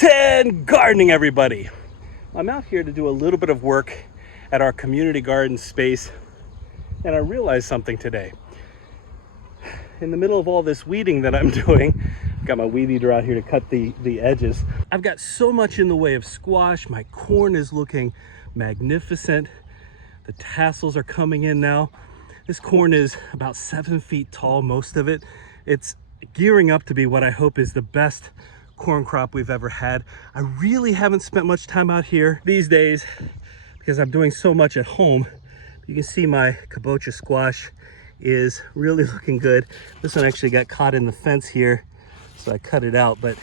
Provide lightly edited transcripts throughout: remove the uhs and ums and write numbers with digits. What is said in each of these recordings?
Guten gardening, everybody. I'm out here to do a little bit of work at our community garden space, and I realized something today. In the middle of all this weeding that I'm doing, I've got my weed eater out here to cut the edges. I've got so much in the way of squash. My corn is looking magnificent. The tassels are coming in now. This corn is about 7 feet tall, most of it. It's gearing up to be what I hope is the best corn crop we've ever had. I really haven't spent much time out here these days because I'm doing so much at home. You can see my kabocha squash is really looking good. This one actually got caught in the fence here, so I cut it out, but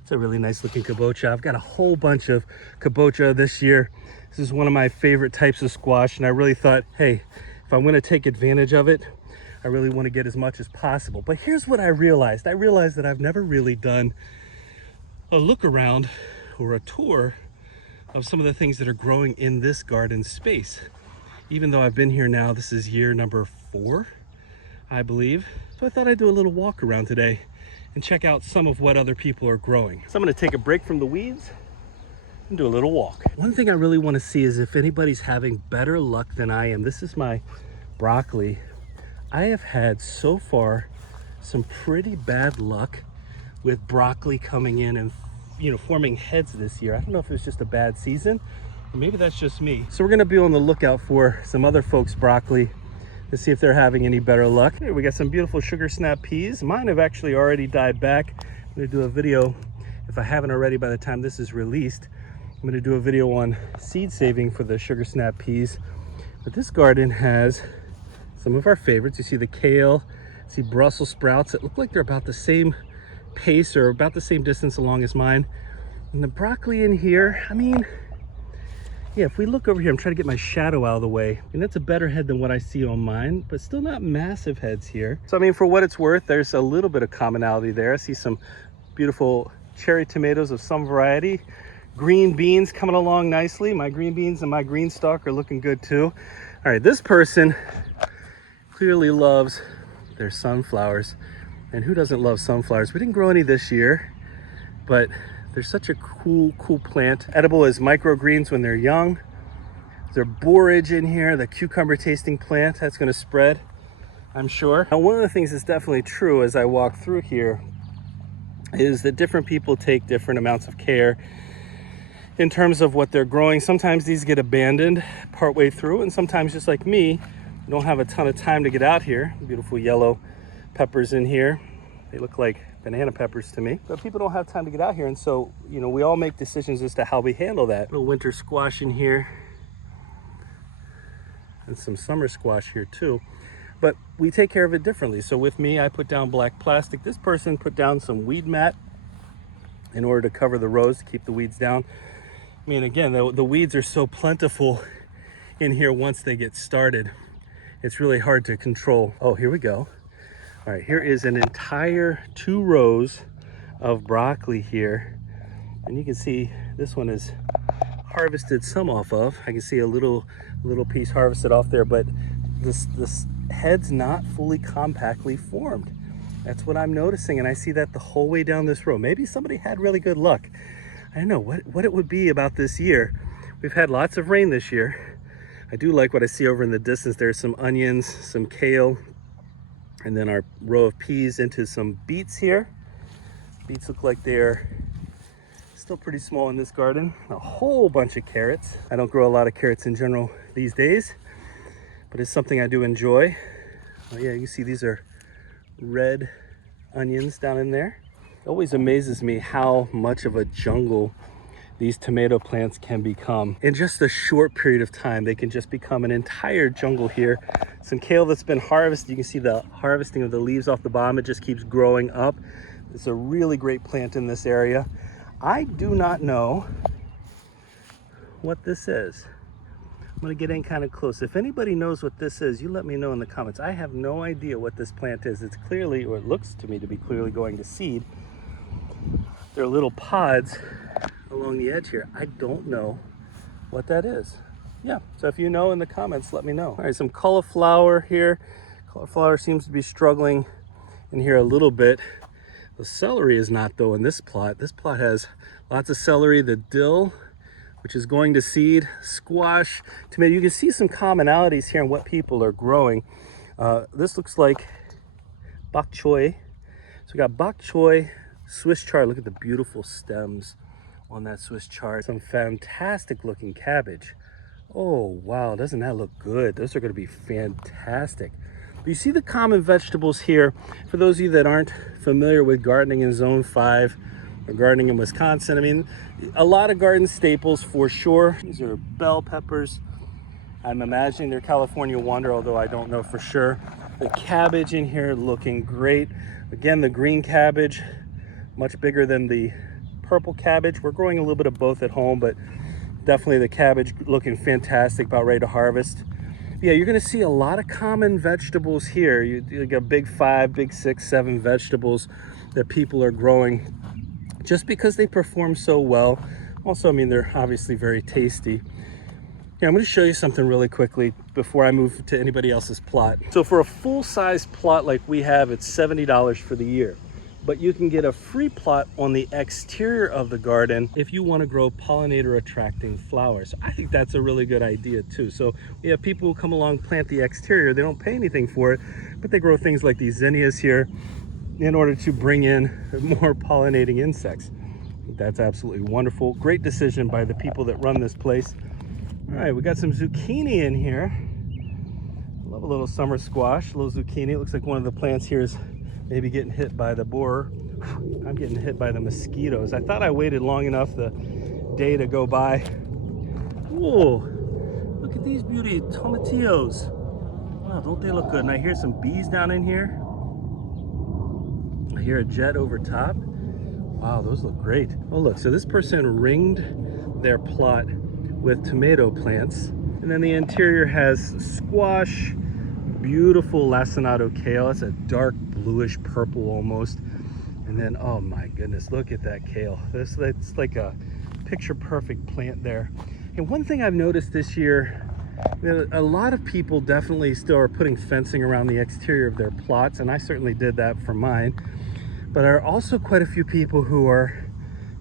it's a really nice looking kabocha. I've got a whole bunch of kabocha this year. This is one of my favorite types of squash, and I really thought, hey, if I'm gonna take advantage of it, I really wanna get as much as possible. But here's what I realized. I realized that I've never really done a look around or a tour of some of the things that are growing in this garden space. Even though I've been here now, this is year number 4, I believe. So I thought I'd do a little walk around today and check out some of what other people are growing. So I'm gonna take a break from the weeds and do a little walk. One thing I really wanna see is if anybody's having better luck than I am. This is my broccoli. I have had so far some pretty bad luck with broccoli coming in and forming heads this year. I don't know if it was just a bad season, or maybe that's just me. So we're gonna be on the lookout for some other folks' broccoli to see if they're having any better luck. Here we got some beautiful sugar snap peas. Mine have actually already died back. I'm gonna do a video, if I haven't already by the time this is released, I'm gonna do a video on seed saving for the sugar snap peas. But this garden has some of our favorites. You see the kale, see Brussels sprouts that look like they're about the same pace or about the same distance along as mine. And the broccoli in here, I mean, yeah, if we look over here, I'm trying to get my shadow out of the way, and that's a better head than what I see on mine, but still not massive heads here. So I mean, for what it's worth, there's a little bit of commonality there. I see some beautiful cherry tomatoes of some variety. Green beans coming along nicely. My green beans and my green stalk are looking good too. All right, this person clearly loves their sunflowers. And who doesn't love sunflowers? We didn't grow any this year, but they're such a cool plant. Edible as microgreens when they're young. There's borage in here, the cucumber tasting plant. That's gonna spread, I'm sure. Now, one of the things that's definitely true as I walk through here is that different people take different amounts of care in terms of what they're growing. Sometimes these get abandoned partway through, and sometimes, just like me, you don't have a ton of time to get out here. Beautiful yellow peppers in here. They look like banana peppers to me, but people don't have time to get out here, and so we all make decisions as to how we handle that. Little winter squash in here and some summer squash here too, but we take care of it differently. So with me, I put down black plastic. This person put down some weed mat in order to cover the rows to keep the weeds down. I mean, again, the weeds are so plentiful in here once they get started. It's really hard to control. Oh, here we go. All right, here is an entire 2 rows of broccoli here. And you can see this one is harvested some off of. I can see a little piece harvested off there, but this head's not fully compactly formed. That's what I'm noticing, and I see that the whole way down this row. Maybe somebody had really good luck. I don't know what it would be about this year. We've had lots of rain this year. I do like what I see over in the distance. There's some onions, some kale, and then our row of peas into some beets here. Beets look like they're still pretty small in this garden. A whole bunch of carrots. I don't grow a lot of carrots in general these days, but it's something I do enjoy. Oh yeah, you see these are red onions down in there. It always amazes me how much of a jungle these tomato plants can become. In just a short period of time, they can just become an entire jungle here. Some kale that's been harvested. You can see the harvesting of the leaves off the bottom. It just keeps growing up. It's a really great plant in this area. I do not know what this is. I'm gonna get in kind of close. If anybody knows what this is, you let me know in the comments. I have no idea what this plant is. It's clearly, or it looks to me to be clearly going to seed. There are little pods along the edge here. I don't know what that is. Yeah, so if you know in the comments, let me know. All right, some cauliflower here. Cauliflower seems to be struggling in here a little bit. The celery is not though in this plot. This plot has lots of celery, the dill, which is going to seed, squash, tomato. You can see some commonalities here in what people are growing. This looks like bok choy. So we got bok choy, Swiss chard. Look at the beautiful stems on that Swiss chard. Some fantastic looking cabbage. Oh, wow, doesn't that look good? Those are gonna be fantastic. But you see the common vegetables here. For those of you that aren't familiar with gardening in Zone 5 or gardening in Wisconsin, I mean, a lot of garden staples for sure. These are bell peppers. I'm imagining they're California Wonder, although I don't know for sure. The cabbage in here looking great. Again, the green cabbage, much bigger than the purple cabbage. We're growing a little bit of both at home, but definitely the cabbage looking fantastic, about ready to harvest. Yeah, you're gonna see a lot of common vegetables here. You got big 5, big 6, 7 vegetables that people are growing just because they perform so well. Also, I mean, they're obviously very tasty. Here, I'm going to show you something really quickly before I move to anybody else's plot. So for a full-size plot like we have, it's $70 for the year. But you can get a free plot on the exterior of the garden if you want to grow pollinator attracting flowers. I think that's a really good idea too. So we have people who come along, plant the exterior. They don't pay anything for it, but they grow things like these zinnias here in order to bring in more pollinating insects. That's absolutely wonderful. Great decision by the people that run this place. All right, we got some zucchini in here. Love a little summer squash, a little zucchini. It looks like one of the plants here is maybe getting hit by the borer. I'm getting hit by the mosquitoes. I thought I waited long enough the day to go by. Whoa, look at these beauty tomatillos. Wow, don't they look good? And I hear some bees down in here. I hear a jet over top. Wow, those look great. Oh look, so this person ringed their plot with tomato plants. And then the interior has squash, beautiful lacinato kale. It's a dark bluish purple almost. And then, oh my goodness, look at that kale. That's like a picture perfect plant there. And one thing I've noticed this year, a lot of people definitely still are putting fencing around the exterior of their plots, and I certainly did that for mine. But there are also quite a few people who are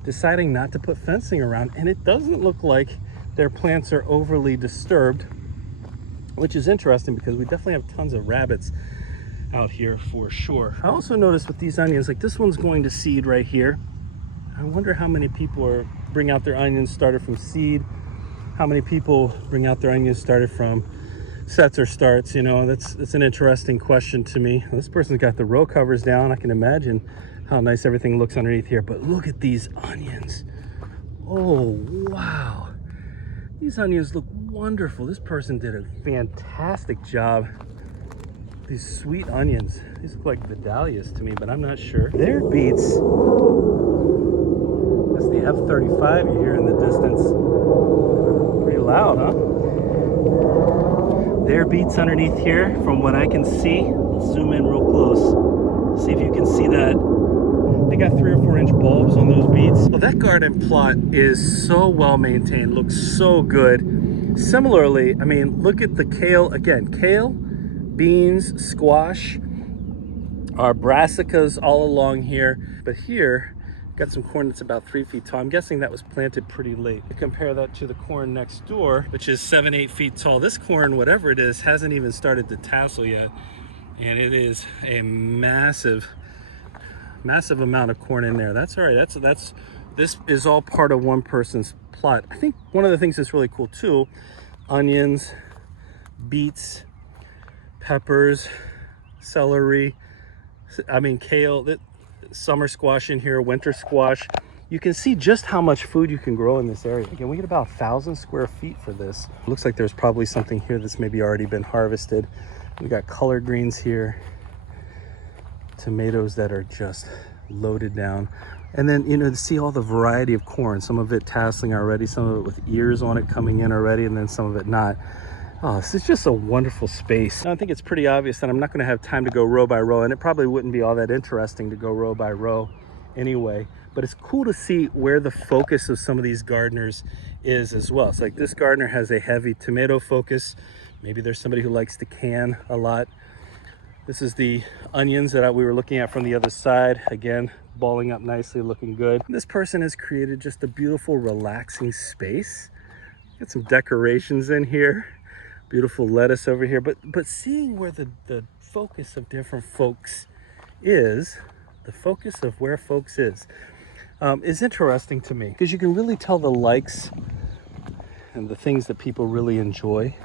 deciding not to put fencing around, and it doesn't look like their plants are overly disturbed, which is interesting because we definitely have tons of rabbits out here for sure. I also noticed with these onions, like this one's going to seed right here. I wonder how many people bring out their onions started from seed, how many people bring out their onions started from sets or starts. You know, that's an interesting question to me. This person's got the row covers down. I can imagine how nice everything looks underneath here, but look at these onions. Oh wow, these onions look wonderful. This person did a fantastic job. These sweet onions, these look like Vidalias to me, but I'm not sure. Their beets, that's the F-35 you hear in the distance. Pretty loud, huh? Their beets underneath here, from what I can see. Let's zoom in real close. See if you can see that. They got 3 or 4 inch bulbs on those beets. Well, that garden plot is so well maintained, looks so good. Similarly, I mean, look at the kale. Again, kale, beans, squash, our brassicas all along here. But here, got some corn that's about 3 feet tall. I'm guessing that was planted pretty late. Compare that to the corn next door, which is 7-8 feet tall. This corn, whatever it is, hasn't even started to tassel yet. And it is a massive amount of corn in there. That's all right. This is all part of one person's plot. I think one of the things that's really cool too, onions, beets, peppers, celery, I mean kale, summer squash in here, winter squash. You can see just how much food you can grow in this area. Again, we get about 1,000 square feet for this. Looks like there's probably something here that's maybe already been harvested. We got collard greens here, tomatoes that are just loaded down. And then, you know, to see all the variety of corn, some of it tasseling already, some of it with ears on it coming in already, and then some of it not. Oh, this is just a wonderful space. I think it's pretty obvious that I'm not going to have time to go row by row, and it probably wouldn't be all that interesting to go row by row anyway. But it's cool to see where the focus of some of these gardeners is as well. It's like this gardener has a heavy tomato focus. Maybe there's somebody who likes to can a lot. This is the onions that we were looking at from the other side. Again, balling up nicely, looking good. This person has created just a beautiful, relaxing space. Got some decorations in here, beautiful lettuce over here, but seeing where the focus of different folks is, the focus of where folks is interesting to me, because you can really tell the likes and the things that people really enjoy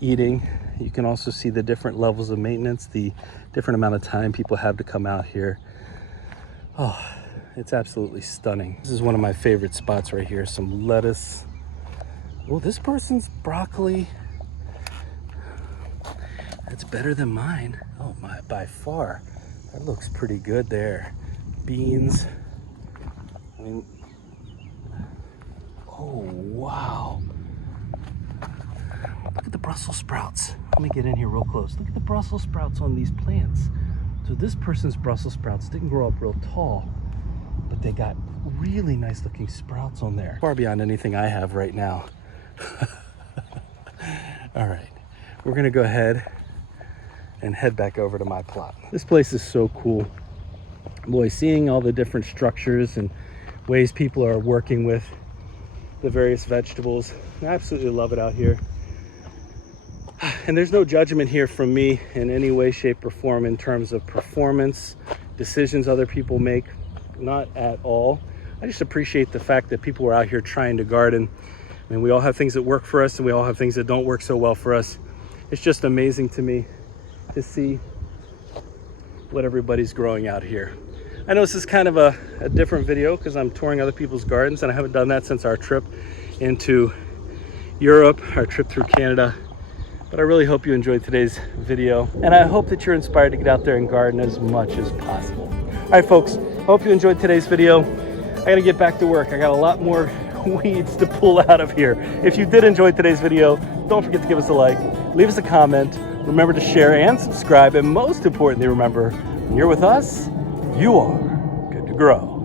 eating. You can also see the different levels of maintenance, the different amount of time people have to come out here. Oh, it's absolutely stunning. This is one of my favorite spots right here. Some lettuce. Oh, this person's broccoli, that's better than mine. Oh my, by far. That looks pretty good there. Beans. I mean, oh wow. Look at the Brussels sprouts. Let me get in here real close. Look at the Brussels sprouts on these plants. So this person's Brussels sprouts didn't grow up real tall, but they got really nice looking sprouts on there. Far beyond anything I have right now. All right, we're gonna go ahead and head back over to my plot. This place is so cool. Boy, seeing all the different structures and ways people are working with the various vegetables. I absolutely love it out here. And there's no judgment here from me in any way, shape, or form in terms of performance, decisions other people make, not at all. I just appreciate the fact that people are out here trying to garden. I mean, we all have things that work for us and we all have things that don't work so well for us. It's just amazing to me to see what everybody's growing out here. I know this is kind of a different video because I'm touring other people's gardens, and I haven't done that since our trip into Europe, our trip through Canada. But I really hope you enjoyed today's video, and I hope that you're inspired to get out there and garden as much as possible. All right, folks, hope you enjoyed today's video. I gotta get back to work. I got a lot more weeds to pull out of here. If you did enjoy today's video, don't forget to give us a like, leave us a comment, remember to share and subscribe, and most importantly, remember, when you're with us, you are good to grow.